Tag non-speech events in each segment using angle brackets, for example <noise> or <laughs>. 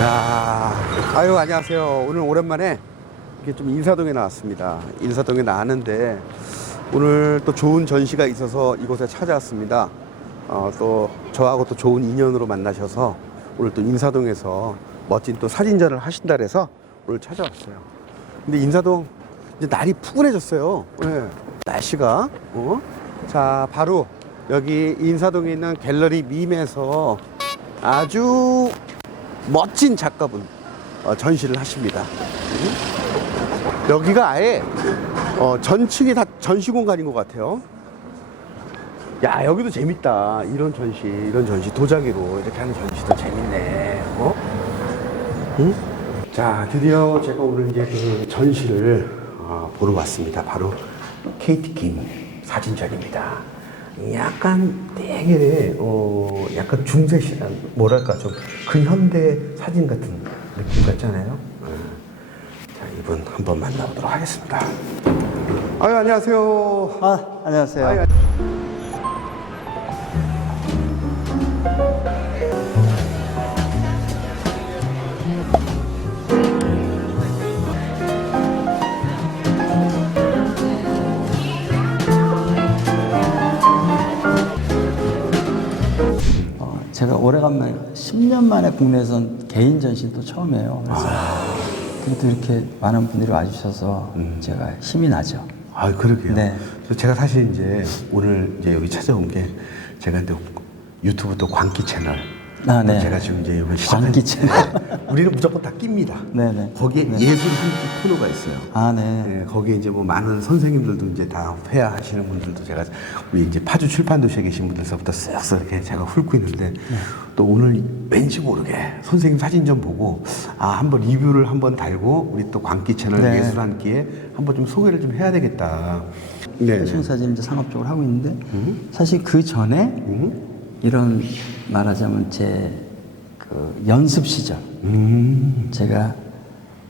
야, 아유 안녕하세요. 오늘 오랜만에 이렇게 좀 인사동에 나왔습니다. 인사동에 나왔는데 오늘 또 좋은 전시가 있어서 이곳에 찾아왔습니다. 어, 또 저하고 또 좋은 인연으로 만나셔서 오늘 또 인사동에서 멋진 또 사진전을 하신다 그래서 오늘 찾아왔어요. 근데 인사동 이제 날이 푸근해졌어요. 네. 날씨가. 어? 자, 바로 여기 인사동에 있는 갤러리 밈에서 아주 멋진 작가분 어, 전시를 하십니다. 음? 여기가 아예 어, 전층이 다 전시 공간인 것 같아요. 야 여기도 재밌다. 이런 전시, 이런 전시 도자기로 이렇게 하는 전시도 재밌네. 어? 응? 자 드디어 제가 오늘 이제 그 전시를 어, 보러 왔습니다. 바로 케이티 김 사진전입니다. 약간 되게 어 약간 중세시한 뭐랄까 좀 근현대 사진 같은 느낌 같잖아요. 어. 자 이분 한번 만나보도록 하겠습니다. 아유 안녕하세요. 아, 안녕하세요. 아유, 어, 오래간만에 10년 만에 국내에선 개인 전시도 처음이에요. 그래서 그래도 이렇게 많은 분들이 와주셔서 제가 힘이 나죠. 아 그러게요. 네. 제가 사실 이제 오늘 이제 여기 찾아온 게 제가 근데 유튜브 또 광기 채널. 아, 네. 제가 지금 이제 이번 시작한 광기 채널. 우리는 무조건 다 낍니다. 네, 네. 거기에 네. 예술 한기 코너가 있어요. 아, 네. 네, 거기에 이제 뭐 많은 선생님들도 이제 다 회화하시는 분들도 제가 우리 이제 파주 출판도시에 계신 분들서부터 쓱쓱 이렇게 제가 훑고 있는데 네. 또 오늘 왠지 모르게 선생님 사진 좀 보고 아 한번 리뷰를 한번 달고 우리 또 광기 채널 네. 예술 한 끼에 한번 좀 소개를 좀 해야 되겠다. 네. 패션 사진 이제 상업적으로 하고 있는데 사실 그 전에 음. 이런 말하자면 제 그 연습 시절 음. 제가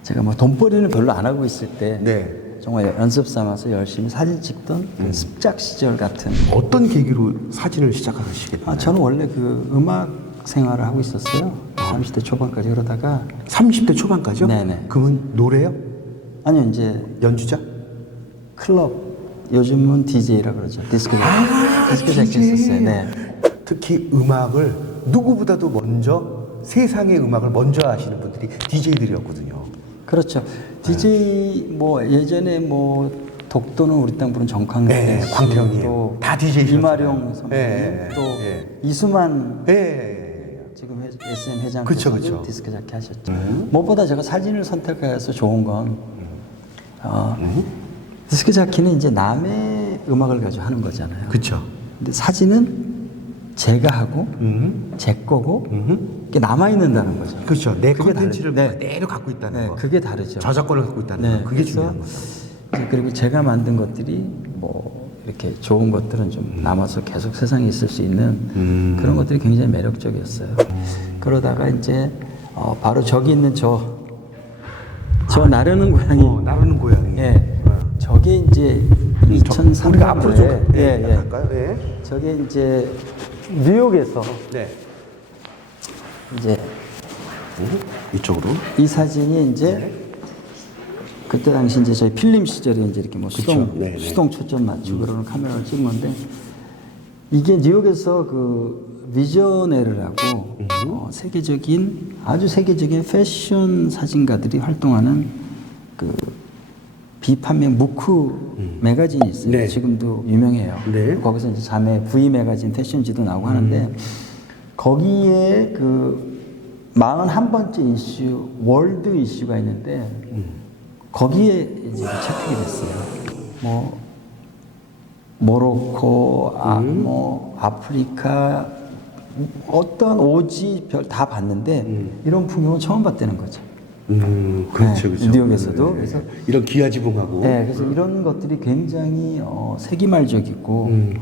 제가 뭐 돈벌이는 별로 안 하고 있을 때 네. 정말 연습 삼아서 열심히 사진 찍던 그 습작 시절 같은 어떤 계기로 사진을 시작하시게 됐나요? 아, 저는 원래 그 음악 생활을 하고 있었어요. 30대 초반까지 그러다가 30대 초반까지요? 네네. 그러면 노래요? 아니요 이제 연주자? 클럽 요즘은 DJ라 그러죠. 디스크 자켓. 아, 디스크 자켓 했었어요. 네. 특히 음악을 누구보다도 먼저 세상의 음악을 먼저 하시는 분들이 DJ들이었거든요. 그렇죠. DJ 뭐 예전에 뭐 독도는 우리 땅 부른 정광래 네, 씨, 광태형님. 또다 DJ. 이마룡 선배님 네, 또 네. 이수만 예. 지금 회- SM 회장 그쵸, 그쵸. 디스크 자켓 하셨죠. 무엇보다 제가 사진을 선택해서 좋은 건 어, 디스크 자켓는 이제 남의 음악을 가지고 하는 거잖아요. 그쵸. 근데 사진은 제가 하고 음. 제 거고 음. 이게 남아 있는다는 거죠. 그렇죠. 내 컨텐츠를 다르- 네. 그대로 갖고 있다는 네, 거. 그게 다르죠. 저작권을 갖고 있다는 네, 거. 그게 중요한 거죠. 그리고 제가 만든 것들이 뭐 이렇게 좋은 것들은 좀 남아서 계속 세상에 있을 수 있는 음. 그런 것들이 굉장히 매력적이었어요. 그러다가 이제 어, 바로 저기 있는 저, 저 나르는 고양이. 어, 나르는 고양이. 예. 저게 이제 음, 저- 2003년에 우리가 앞으로 좀 예, 예, 예. 예. 저게 이제 뉴욕에서 네. 이제 음. 이쪽으로. 이 사진이 이제 그때 당시 이제 저희 필름 시절에 이제 이렇게 뭐 수동 네, 네. 수동 초점 맞추고 그러는 카메라를 찍은 건데 이게 뉴욕에서 그 비저네르라고 어, 세계적인 아주 세계적인 패션 사진가들이 활동하는 그 비판명 무크 매거진이 있어요. 네. 지금도 유명해요. 네. 거기서 이제 자매 V 매거진 패션지도 나오고 하는데 거기에 그 41번째 이슈 월드 이슈가 있는데 거기에 이제 채택이 됐어요. 뭐 모로코, 아, 뭐 아프리카 어떤 오지 별 다 봤는데 이런 풍경은 처음 봤다는 거죠. 음, 그렇죠, 네, 그렇죠. 뉴욕에서도. 그래서 이런 기아 지붕하고. 네, 그래서 이런 것들이 굉장히 어, 세기말적이고 음.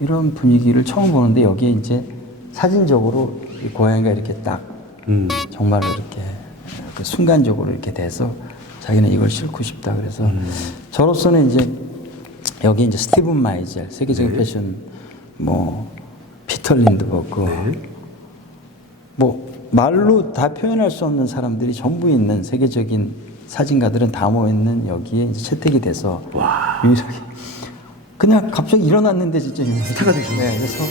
이런 분위기를 처음 보는데 여기에 이제 사진적으로 이 고양이가 이렇게 딱 음. 정말 이렇게 그 순간적으로 이렇게 돼서 자기는 이걸 싣고 싶다 그래서 음. 저로서는 이제 여기 이제 스티븐 마이젤 세계적인 네. 패션 뭐 피터 린드버그 네. 뭐 말로 다 표현할 수 없는 사람들이 전부 있는 세계적인 사진가들은 다 모여 있는 여기에 채택이 돼서 유일하게 그냥 갑자기 일어났는데 진짜 유명세가. 네, 그래서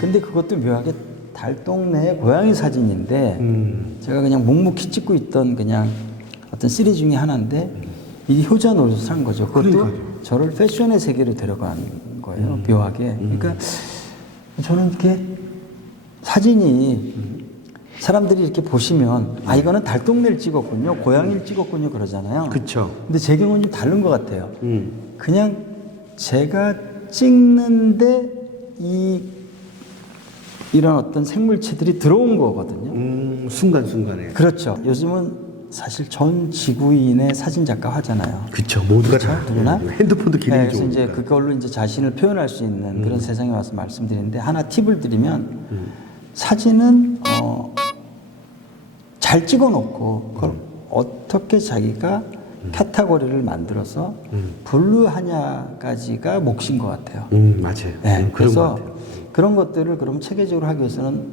근데 그것도 묘하게 달동네 고양이 사진인데 음. 제가 그냥 묵묵히 찍고 있던 그냥 어떤 시리 중에 하나인데 이게 효자 노릇을 한 거죠. 그것도 그러니까요. 저를 패션의 세계로 데려간 거예요. 묘하게. 그러니까 저는 이렇게 사진이 사람들이 이렇게 보시면 아 이거는 달동네를 찍었군요, 고양이를 찍었군요 그러잖아요. 그쵸. 근데 제 경우는 좀 다른 것 같아요. 음. 그냥 제가 찍는데 이 이런 어떤 생물체들이 들어온 거거든요. 음, 순간순간에. 그렇죠. 요즘은 사실 전 지구인의 사진 작가 하잖아요. 그쵸. 모두가 다 누구나 핸드폰도 기능이 네, 그래서 좋으니까. 이제 그걸로 이제 자신을 표현할 수 있는 그런 세상에 와서 말씀드리는데 하나 팁을 드리면 사진은 어, 잘 찍어놓고 그걸 어떻게 자기가 카테고리를 만들어서 분류하냐까지가 몫인 것 같아요. 음, 맞아요. 네, 음, 그래서. 그런 것들을 그럼 체계적으로 하기 위해서는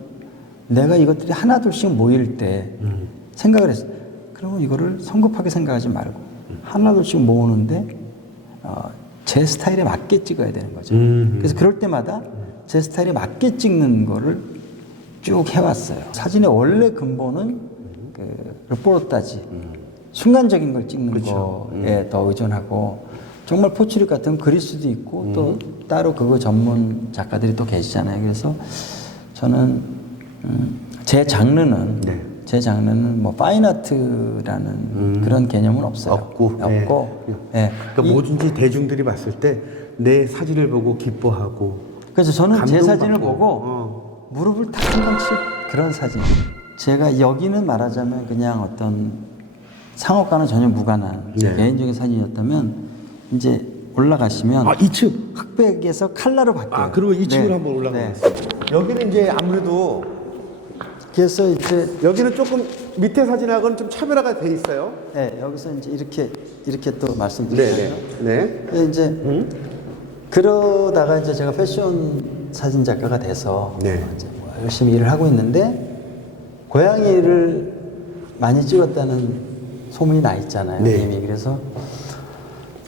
내가 이것들이 하나둘씩 모일 때 음. 생각을 했어. 그러면 이거를 성급하게 생각하지 말고 하나둘씩 모으는데 어, 제 스타일에 맞게 찍어야 되는 거죠. 음. 그래서 그럴 때마다 제 스타일에 맞게 찍는 거를 쭉 해왔어요. 사진의 원래 근본은 그 르포르타지 순간적인 걸 찍는 그렇죠. 거에 더 의존하고 정말 포츠리 같은 그릴 수도 있고 또 따로 그거 전문 작가들이 또 계시잖아요. 그래서 저는 음, 제 장르는 네. 제 장르는 뭐 파인아트라는 그런 개념은 없어요. 없고. 없고. 예. 그러니까 이- 뭐든지 대중들이 봤을 때 내 사진을 보고 기뻐하고 그래서 저는 제 사진을 보고 어. 무릎을 탁한방칠 그런 사진. 제가 여기는 말하자면 그냥 어떤 상업과는 전혀 무관한 네. 개인적인 사진이었다면 이제 올라가시면 아, 2층. 흑백에서 칼라로 바뀌어요. 아, 그러면 2층으로 네. 한번 올라가 네. 여기는 이제 아무래도 그래서 이제 여기는 조금 밑에 사진하고는 좀 차별화가 돼 있어요. 네, 여기서 이제 이렇게 이렇게 또 네, 말씀드리잖아요. 네. 네. 근데 이제 그러다가 이제 제가 패션 사진 작가가 돼서 네. 이제 뭐 열심히 일을 하고 있는데 고양이를 많이 찍었다는 소문이 나 있잖아요. 네. 이미 그래서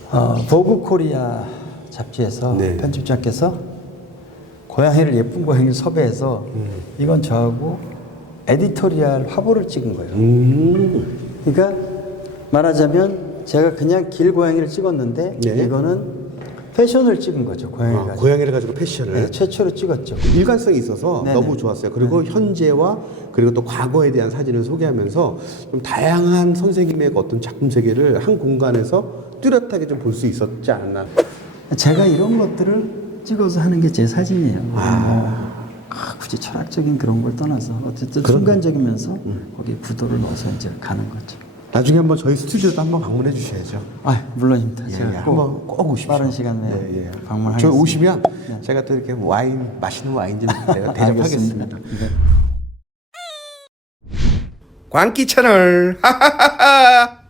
어, 보그 코리아 잡지에서 네. 편집장께서 고양이를 예쁜 고양이를 섭외해서 음. 이건 저하고 에디토리얼 화보를 찍은 거예요. 음. 그러니까 말하자면 제가 그냥 길 고양이를 찍었는데 네. 이거는 패션을 찍은 거죠 고양이가 아, 고양이를 가지고 패션을 네, 최초로 찍었죠. 일관성이 있어서 네네. 너무 좋았어요. 그리고 현재와 그리고 또 과거에 대한 사진을 소개하면서 좀 다양한 선생님의 어떤 작품 세계를 한 공간에서 뚜렷하게 좀 볼 수 있었지 않았나. 제가 이런 것들을 찍어서 하는 게 제 사진이에요. 아, 굳이 철학적인 그런 걸 떠나서 어쨌든 순간적이면서 거기에 부도를 넣어서 이제 가는 거죠. 나중에 한번 저희 스튜디오도 한번 방문해 주셔야죠. 아 물론입니다. 예, 제가 예, 꼭 한번 꼭 오십시오. 빠른 시간 내에 예, 예. 방문하겠습니다. 저 오시면 제가 또 이렇게 와인 맛있는 와인 좀 <laughs> 대접하겠습니다. 네. 광기 채널 <laughs> 하하하하